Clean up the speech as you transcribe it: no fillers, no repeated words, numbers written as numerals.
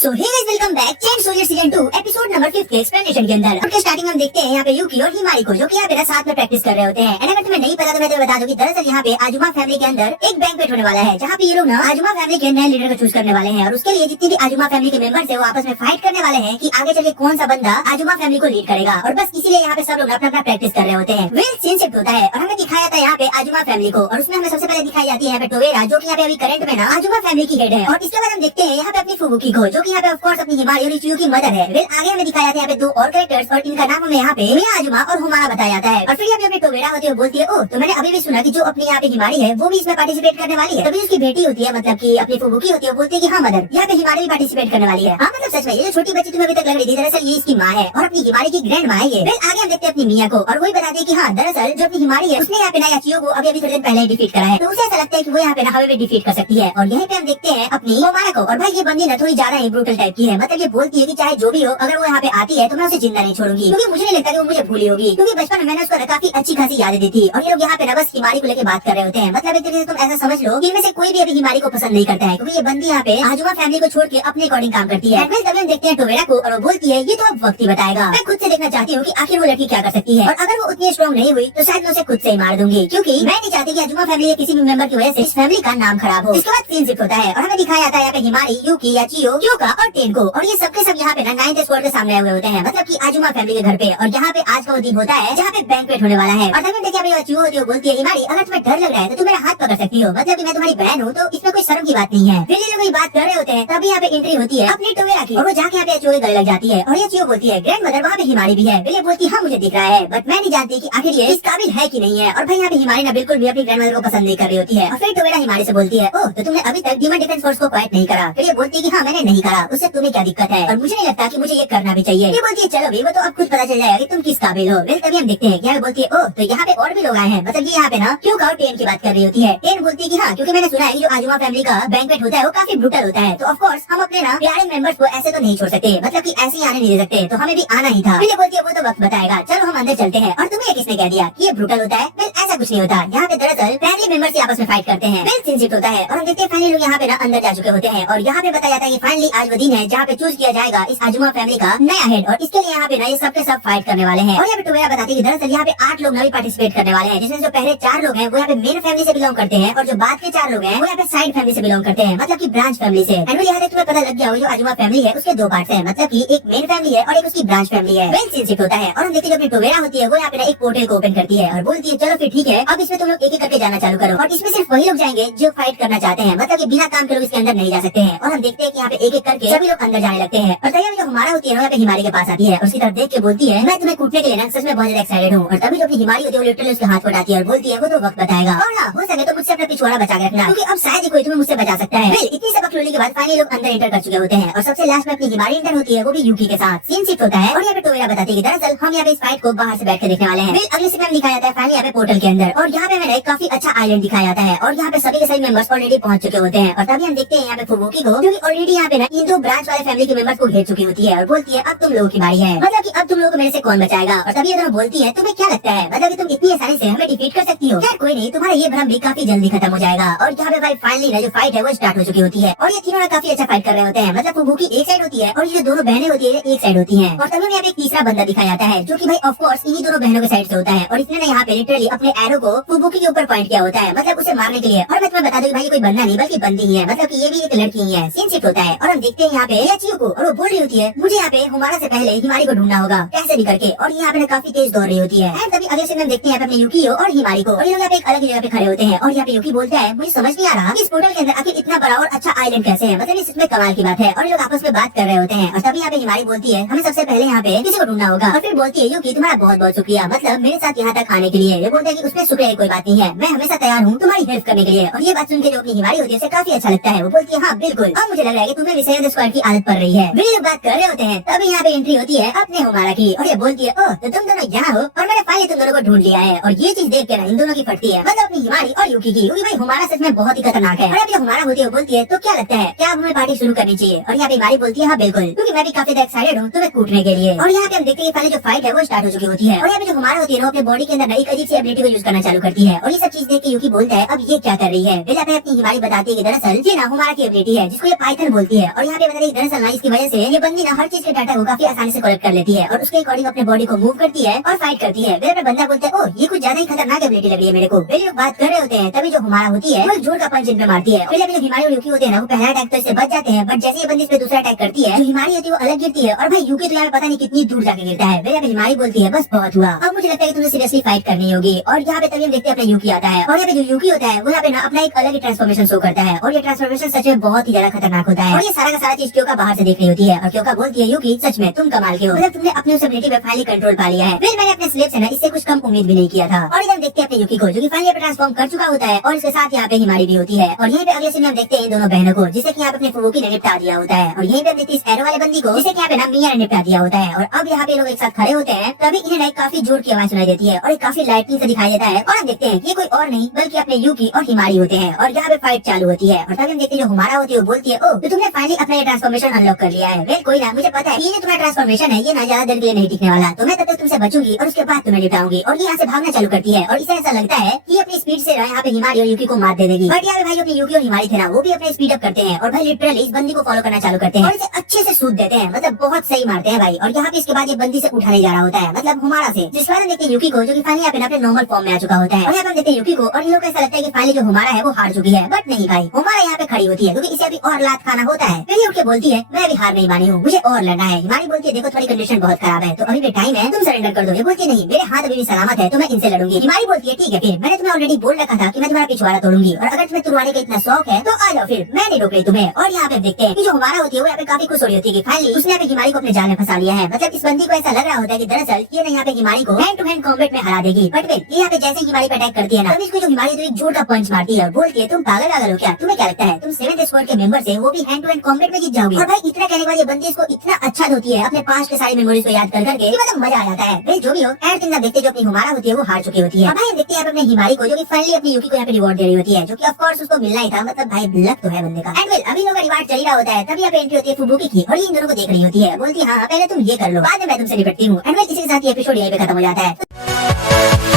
सो hey guys, welcome back chain soldier season 2 episode number 5 के explanation के अंदर। और स्टार्टिंग में हम देखते हैं यहाँ पे यूकी और हिमारी को, जो कि यहाँ पे साथ में प्रैक्टिस कर रहे होते हैं। एंड अगर तुम्हें नहीं पता तो मैं तुम्हें बता दूं कि दरअसल यहाँ पे आजुमा फैमिली के अंदर एक बैंक्वेट होने वाला है, जहाँ पे ये लोग ना आजुमा फैमिली के नए लीडर को चूज करने वाले हैं। और उसके लिए जितनी भी आजुमा फैमिली के मेंबर्स है वो आपस में फाइट करने वाले हैं कि आगे चल के कौन सा बंदा आजुमा फैमिली को लीड करेगा। और बस इसीलिए यहाँ पे सब लोग अपना अपना प्रैक्टिस कर रहे होते हैं। वेल सीन शिफ्ट होता है और हमें दिखाया था यहाँ पे आजुमा फैमिली को, और उसमें हमें सबसे पहले दिखाई जाती है यहाँ पे टोवेरा, जो कि यहाँ पे अभी करंट में ना आजुमा फैमिली की हेड है। और इसके बाद हम देखते हैं यहाँ पे अपनी फुबुकी को, जो कि यहाँ पे ऑफ कोर्स अपनी हिमारी और इचियो की मदर है। वेल आगे हमें दिखाया जाता है यहाँ पे दो और कैरेक्टर्स, और इनका नाम हमें यहाँ पे मिया आजुमा और हुमारा बताया जाता है। और फिर यहाँ पे अपनी टोवेरा होती है, बोलती है ओ तो मैंने अभी भी सुना कि जो अपनी यहाँ पे हिमारी है वो भी इसमें पार्टिसिपेट करने वाली है। तभी उसकी बेटी होती है, मतलब की अपनी फुबुकी होती है, बोलती है की हाँ मदर, यहाँ पे हिमारी भी पार्टिसिपेट करने वाली है। हाँ मतलब सच में ये जो छोटी बच्ची तुम्हें अभी तक लग रही थी, दरअसल ये इसकी माँ है और अपनी हिमारी की ग्रैंड माँ है ये। फिर आगे हम देखते हैं अपनी मिया को, और वही बताती है कि हाँ दरअसल जो अपनी हिमारी है उसने यहाँ पे ना याचियो को अभी थोड़े दिन पहले ही डिफीट करा है, तो उसे ऐसा लगता है कि वो यहाँ पे ना हमें भी डिफीट कर सकती है। और यहीं पे हम देखते हैं अपनी हुमारा को, और भाई ये बंदी ना थोड़ी ज्यादा ही ब्रूटल टाइप की है। मतलब ये बोलती है कि चाहे जो भी हो, अगर वो यहाँ पे आती है तो मैं उसे जिंदा नहीं छोड़ूंगी, क्योंकि मुझे नहीं लगता कि वो मुझे भूली होगी, क्योंकि बचपन में मैंने उसको काफी अच्छी खासी यादें दी थी। और ये लोग यहाँ पे ना बस हिमारी को लेकर बात कर रहे होते हैं। मतलब एक तरीके से तुम ऐसा समझ लो कि इनमें से कोई भी अभी हिमारी को पसंद नहीं करता है, क्योंकि ये बंदी यहाँ पे आजुमा फैमिली को छोड़ के अपने अकॉर्डिंग काम करती है। तभी हम देखते हैं टोवेरा को, और वो बोलती है ये तो अब वक्त ही बताएगा। मैं खुद से देखना चाहती हूँ कि आखिर वो लड़की क्या कर सकती है, और अगर वो उतनी स्ट्रॉन्ग नहीं हुई तो शायद मैं उसे खुद से ही मार दूंगी, क्योंकि मैं नहीं चाहती कि आजुमा फैमिली के किसी भी मेंबर की वजह से इस फैमिली का नाम खराब हो। इसके बाद सीन शिफ्ट होता है और हमें दिखाया जाता है यहाँ पे हिमारी, यूकी, याचियो, क्योका और टेन को, और ये सबके सब यहाँ पे ना 9th स्क्वाड के सामने हुए होते हैं, मतलब की आजुमा फैमिली के घर पे। और यहाँ पे आज का वो दिन होता है जहाँ पे बैंक्वेट होने वाला है। और तभी देखिए अभी याचियो होती है, बोलती है हिमारी अगर तुम्हें डर लग रहा है तो तुम मेरा हाथ पकड़ सकती हो, मतलब की मैं तुम्हारी बहन हूँ, तो इसमें कोई शर्म की बात नहीं है। फिर ये लोग बात कर रहे होते हैं, तभी यहाँ पे एंट्री होती है अपनी टोवेरा की, और वो जाके यहाँ पे याचियो के गले लग जाती है। और याचियो बोलती है ग्रैंड मदर वहाँ पे हिमारी भी है। ये बोलती है हाँ मुझे दिख रहा है, बट मैं नहीं जानती कि आखिर ये इस काबिल है कि नहीं है। और भाई यहाँ पे हिमारी ना बिल्कुल भी अपनी ग्रैंड मदर को पसंद नहीं कर रही होती है। और फिर टोवेरा हिमारी से बोलती है ओ तो तुमने अभी तक ह्यूमन डिफेंस फोर्स को क्वाइट नहीं करा। फिर ये बोलती है कि हाँ मैंने नहीं करा, उससे तुम्हें क्या दिक्कत है, और मुझे नहीं लगता कि मुझे ये करना भी चाहिए। ये बोलती है चलो भी वो तो अब खुद पता चल जाएगा कि तुम किस काबिल हो। फिर तभी हम देखते हैं क्या बोलती है ओ तो यहाँ पे और भी लोग आए हैं, मतलब ये यहाँ पे ना क्यों और टेन की बात कर रही होती है। टेन बोलती है कि हाँ क्योंकि मैंने सुना है कि जो आजुमा फैमिली का बैंक्वेट होता है वो काफी ब्रूटल होता है, तो ऑफ कोर्स हम अपने ना प्यारे मेंबर्स को ऐसे तो नहीं छोड़ सकते, मतलब कि ऐसे ही आने नहीं दे सकते, तो हमें भी आना ही था। फिर बोलती है वो तो वक्त बताएगा, चलो हम अंदर चलते हैं। और तुम्हें किसने कह दिया कि ये ब्रूटल होता है? फिर ऐसा कुछ नहीं होता, यहाँ पे दरअसल फैमिली मेंबर्स आपस में फाइट करते हैं। फिर सीन शिफ्ट होता है और हम देखते हैं फाइनली लोग यहाँ पे ना अंदर जा चुके होते हैं, और यहाँ पे बताया जाता है कि फाइनली आज वो दिन है जहाँ पे चूज किया जाएगा इस आजुमा फैमिली का नया हेड। और इसके लिए यहाँ पे ना ये सबके सब फाइट करने वाले हैं। और यहाँ पे टोवेरा बताती है कि दरअसल यहाँ पे 8 लोग भी पार्टिसिपेट करने वाले हैं, जिसमें जो पहले 4 लोग हैं वो यहाँ पे मेन फैमिली से बिलोंग करते हैं, और जो बाद के 4 लोग हैं वो यहाँ पे साइड फैमिली से बिलोंग करते हैं, मतलब की ब्रांच फैमिली से। एंड यहाँ तुम्हें पता लग गया हो जो आजुमा फैमिली है उसके 2 पार्ट्स हैं, मतलब की एक मेन फैमिली है और एक उसकी ब्रांच फैमिली है। वेल सीन शिफ्ट होता है और हम देखते हैं जो अपनी टोवेरा होती है वो यहाँ पे ना एक पोर्टल को ओपन करती है और बोलती है चलो फिर ठीक है अब इसमें तुम लोग एक-एक करके जाना चालू करो, और इसमें सिर्फ वही लोग जाएंगे जो फाइट करना चाहते हैं, मतलब कि बिना काम के लोग इसके अंदर नहीं जा सकते हैं। और हम देखते हैं कि यहाँ पे एक-एक करके सभी लोग अंदर जाने लगते हैं। और तभी जो हमारा होती है यहाँ पे हिमारी के पास आती है और उसकी तरफ देख के बोलती है मैं तुम्हें कूटने के लिए ना सच में बहुत ज्यादा एक्साइटेड हूँ। और तभी जो अपनी हिमारी होती है वो लिटरली उसके हाथ पटाती है और बोलती है वो तो वक्त बताएगा, और हाँ हो सके तो मुझसे अपना पिछवाड़ा बचा के रखना, क्योंकि अब शायद ही कोई तुम्हें मुझसे बचा सकता है। इतनी सब बकचोदी के बाद फाइनली लोग अंदर एंटर कर चुके होते हैं, और सबसे लास्ट में अपनी हिमारी एंटर होती है, वो भी यूकी के साथ। सीन शिफ्ट होता है और यहाँ पे टोवेरा बताती है कि दरअसल हम यहाँ पे इस फाइट को बाहर से बैठ के देखने वाले हैं। अगले सीन में दिखाया जाता है फाइनली यहाँ पे पोर्टल के अंदर, और यहाँ पे मैंने काफी अच्छा आइलैंड दिखाया जाता है, और यहाँ पे सभी के सभी मेंबर्स ऑलरेडी पहुंच चुके होते हैं। और तभी हम देखते हैं यहाँ पे फुबुकी को, जो ऑलरेडी यहाँ पे ना इन 2 ब्रांच वाले फैमिली के मेंबर्स को घेर चुकी होती है, और बोलती है अब तुम लोगों की बारी है, मतलब कि अब तुम लोगों को मेरे से कौन बचाएगा। और तभी ये दोनों बोलती है तुम्हें क्या लगता है मतलब कि तुम इतनी आसानी से हमें डिफीट कर सकती हो? खैर कोई नहीं, तुम्हारा ये भ्रम भी काफी जल्दी खत्म हो जाएगा। और यहाँ पे भाई फाइनली ना जो फाइट है वो स्टार्ट हो चुकी होती है, और ये तीनों काफी अच्छा फाइट कर रहे होते हैं, मतलब फुबुकी एक साइड होती है और ये जो दोनों बहनें होती है एक साइड होती है। और तभी यहाँ पे एक तीसरा बंदा दिखाया जाता है जो की भाई ऑफ कोर्स इन्हीं दोनों बहनों के साइड से होता है, और इसने यहाँ पे लिटरली अपने एरो को फुबुकी के ऊपर पॉइंट किया होता है, मतलब उसे मारने के लिए। और मैं तुम्हें बता दूं कि भाई ये कोई बंदा नहीं बल्कि बंदी ही है, मतलब कि ये भी एक लड़की ही है। सीन शिफ्ट होता है और हम देखते हैं यहाँ पे याचियो को, और वो बोल रही होती है मुझे यहाँ पे हुमारा से पहले हिमारी को ढूंढना होगा कैसे भी करके, और यहाँ पे काफी तेज दौड़ रही होती है। एंड तभी अगले सीन में देखते हैं यहाँ पे अपने यूकियो और हिमारी को, और ये लोग यहाँ पे एक अलग जगह पे खड़े होते हैं, और यहाँ पे यूकी बोलता है मुझे समझ नहीं आ रहा इस पोर्टल के अंदर आखिर इतना बड़ा और अच्छा आइलैंड कैसे है, मतलब इसमें कमाल की बात है। और ये लोग आपस में बात कर रहे होते हैं, और तभी यहाँ पे हिमारी बोलती है हमें सबसे पहले यहाँ पे किसी को ढूंढना होगा। और फिर बोलती है यूकी तुम्हारा बहुत बहुत शुक्रिया, मतलब मेरे साथ यहाँ तक आने के लिए। ये बोलते हैं कि उसमें शुक्रिया कोई बात नहीं है, मैं हमेशा तैयार हूँ तुम्हारी हेल्प करने के लिए। और ये बात सुन के जो अपनी हिमारी होती है उसे काफी अच्छा लगता है, वो बोलती है हाँ बिल्कुल अब मुझे लग रहा है कि तुम्हें विषय स्क्वाड की आदत पड़ रही है। वे लोग बात कर रहे होते हैं, तभी यहाँ पे एंट्री होती है अपने हुमारा की, और ये बोलती है ओह तो तुम दोनों यहाँ हो और मैंने फाइनली तुम दोनों को ढूंढ लिया है। और ये चीज देख के ना इन दोनों की फटती है, मतलब अपनी हिमारी और यूकी की, क्योंकि भाई हुमारा सच में बहुत ही खतरनाक है। और अब ये हुमारा होती है बोलती है तो क्या लगता है क्या हमें पार्टी शुरू करनी चाहिए? और यहाँ पे हिमारी बोलती है हाँ बिल्कुल, क्योंकि मैं भी काफी एक्साइटेड हूँ तुम्हें कूटने के लिए। और यहाँ पे हम देखते हैं पहले जो फाइट है वो स्टार्ट हो चुकी होती है, और यहाँ पे जो हुमारा होती है अपने बॉडी के अंदर एक अजीब सी एबिलिटी को यूज करना चालू करती है, और ये सब चीज देख के यूकी बोलता है अब ये क्या कर रही है। फिर अपनी हिमारी बताती है कि दरअसल ये ना हुमारा की एबिलिटी है जिसको ये पाइथन बोलती है। और यहाँ पे बता रही दरअसल ना इसकी वजह से ये बंदी ना हर चीज के डाटा को काफी आसानी से कलेक्ट कर लेती है और उसके अकॉर्डिंग अपने बॉडी को मूव करती है और फाइट करती है। फिर बंदा बोलता है, ओ ये कुछ ज्यादा ही खतरनाक एबिलिटी लग रही है मेरे को। फिर लोग बात कर रहे होते हैं, तभी जो हमारा होती है वो जोर का पंच इनपे मारती है। फिर जो हिमारी और यूकी होते हैं ना वो पहला अटैक तो इससे बच जाते हैं, बट जैसे ये बंदी इस पे दूसरा अटैक करती है, जो हिमारी होती है वो अलग गिरती है और भाई यूकी तो यहाँ पे पता नहीं कितनी दूर जाके गिरता है। फिर हिमारी बोलती है, बस बहुत हुआ, अब मुझे लगता है कि तुम्हें सीरियसली फाइट करनी होगी। और यहाँ पे तभी हम देखते हैं अपना यूकी आता है और यहाँ पे जो यूकी होता है वो यहाँ पे ना अपना एक अलग ही ट्रांसफॉर्मेशन शो करता है और ये ट्रांसफॉर्मेशन सच में बहुत ही ज्यादा खतरनाक होता है। और ये सारा का सारा चीज क्यों बाहर से देख रही होती है और क्यों बोलती है, यूकी सच में तुम कमाल के हो, मतलब तुमने अपनी उस एबिलिटी पे फाइनली कंट्रोल पा लिया है। फिर मैंने अपने स्लेब से ना इससे कुछ कम उम्मीद भी नहीं किया था। और इधर देखते हैं अपने यूकी को जो कि फाइनली ट्रांसफॉर्म कर चुका होता है और इसके साथ यहाँ पे हिमारी भी होती है। और यहीं पे अगले सीन में हम देखते हैं इन दोनों बहनों को जिसे कि यहाँ पे अपने फुबुकी ने निपटा दिया होता है। और यहीं पे देखते हैं इस एरो वाले बंदी को जिसे कि यहाँ पे ना मिया ने निपटा दिया होता है। और अब यहाँ पे लोग एक साथ खड़े होते हैं, तभी इन्हें एक काफी जोर की आवाज सुनाई देती है और एक काफी लाइटनिंग से दिखाई देता है। और हम देखते हैं ये कोई और नहीं बल्कि अपने यूकी और हिमारी होते हैं। और यहाँ पे फाइट चालू होती है और तभी हम देखते हैं जो हमारा होती है वो बोलती है, ओ तो तुमने फाइनली अपना ये ट्रांसफॉर्मेशन अनलॉक कर लिया है। वेल कोई ना, मुझे पता है ये जो तुम्हारा ट्रांसफॉर्मेशन है ये ना ज्यादा देर के लिए नहीं टिकने वाला, तो मैं तब तक तुमसे बचूंगी और उसके बाद तुम्हें निपटाऊंगी। और ये यहाँ से भागना चालू करती है और इसे ऐसा लगता है कि अपनी स्पीड से यहाँ पे हिमारी और यूकी को मार दे देगी। बट यहाँ पे भाई अपनी यूकी और हिमारी थे ना वो भी अपने स्पीड अप करते हैं और भाई लिटरली इस बंदी को फॉलो करना चालू करते हैं और इसे अच्छे से सूद देते हैं, मतलब बहुत सही मारते हैं भाई। और यहाँ पे इसके बाद ये बंदी से उठाने जा रहा होता है, मतलब हमारा से, जिसके बाद हम देखते हैं यूकी को जो कि फाइनली यहाँ पे अपने नॉर्मल फॉर्म में आ चुका होता है। और यहाँ पे हम देखते हैं यूकी को और इन लोगों को ऐसा लगता है कि फाइनली जो हमारा है वो हार चुकी है, बट नहीं भाई, हमारा यहाँ पे खड़ी होती है क्योंकि इसे अभी और लात खाना होता है। फिर ये उठ के बोलती है, मैं अभी हार नहीं मानी हूँ, मुझे और लड़ना है। हिमारी बोलती है, देखो थोड़ी कंडीशन बहुत खराब है तो अभी भी टाइम है, तुम सरेंडर कर दो। ये बोलती नहीं, मेरे हाथ अभी भी सलामत है तो मैं इनसे लड़ूंगी। हिमारी बोलती है, ठीक है फिर, मैंने तुम्हें ऑलरेडी बोल रखा था कि मैं तुम्हारा पिछवाड़ा तोड़ूंगी और अगर तुम्हें तुड़वाने का इतना शौक है तो आ जाओ, फिर मैं नहीं रोक रही तुम्हें। और यहाँ पे देखते हैं कि जो हमारा होती है वो यहाँ पे काफी खुश हो रही होती है कि फाइनली उसने यहाँ पे हिमारी को अपने जाल में फंसा लिया है। मतलब इस बंदी को ऐसा लग रहा होता है कि दरअसल ये यहाँ पे हिमारी को हैंड टू हैंड कॉम्बैट में हरा देगी। बट फिर यहाँ पे जैसे हिमारी पे अटैक करती है ना, तब इसको जो हिमारी तो एक जोर का पंच मारती है और बोलती है, तुम पागल हो क्या, तुम्हें क्या लगता है तुम 7th स्क्वाड के मेंबर से वो भी हैंड टू हैंड कॉम्बैट में जीत जाओगी। और भाई इतना कहने के बाद ये बंदी इसको इतना अच्छा धोती है अपने पास्ट के सारी मेमोरीज को याद कर करके, मतलब मजा आ जाता है। भाई जो भी हो, एंड थिंग देखते जो अपनी हमारा होती है वो हार चुकी होती है। भाई देखते हैं अपने हिमारी को जो कि फाइनली अपनी यूकी को यहाँ पे रिवॉर्ड दे रही होती है, जो कि ऑफ कोर्स उसको मिलना ही था, मतलब भाई लक तो है बंदे का। एंड वेल अभी लोग का रिवार्ड चल रहा होता है, तभी यहाँ पे एंट्री होती है फुबुकी की और ये इन दोनों को देख रही होती है, बोलती है हाँ पहले तुम ये कर लो बाद में मैं तुमसे निपटती हूँ। एंड वेल इसी के साथ ये एपिसोड यहीं पे खत्म हो जाता है।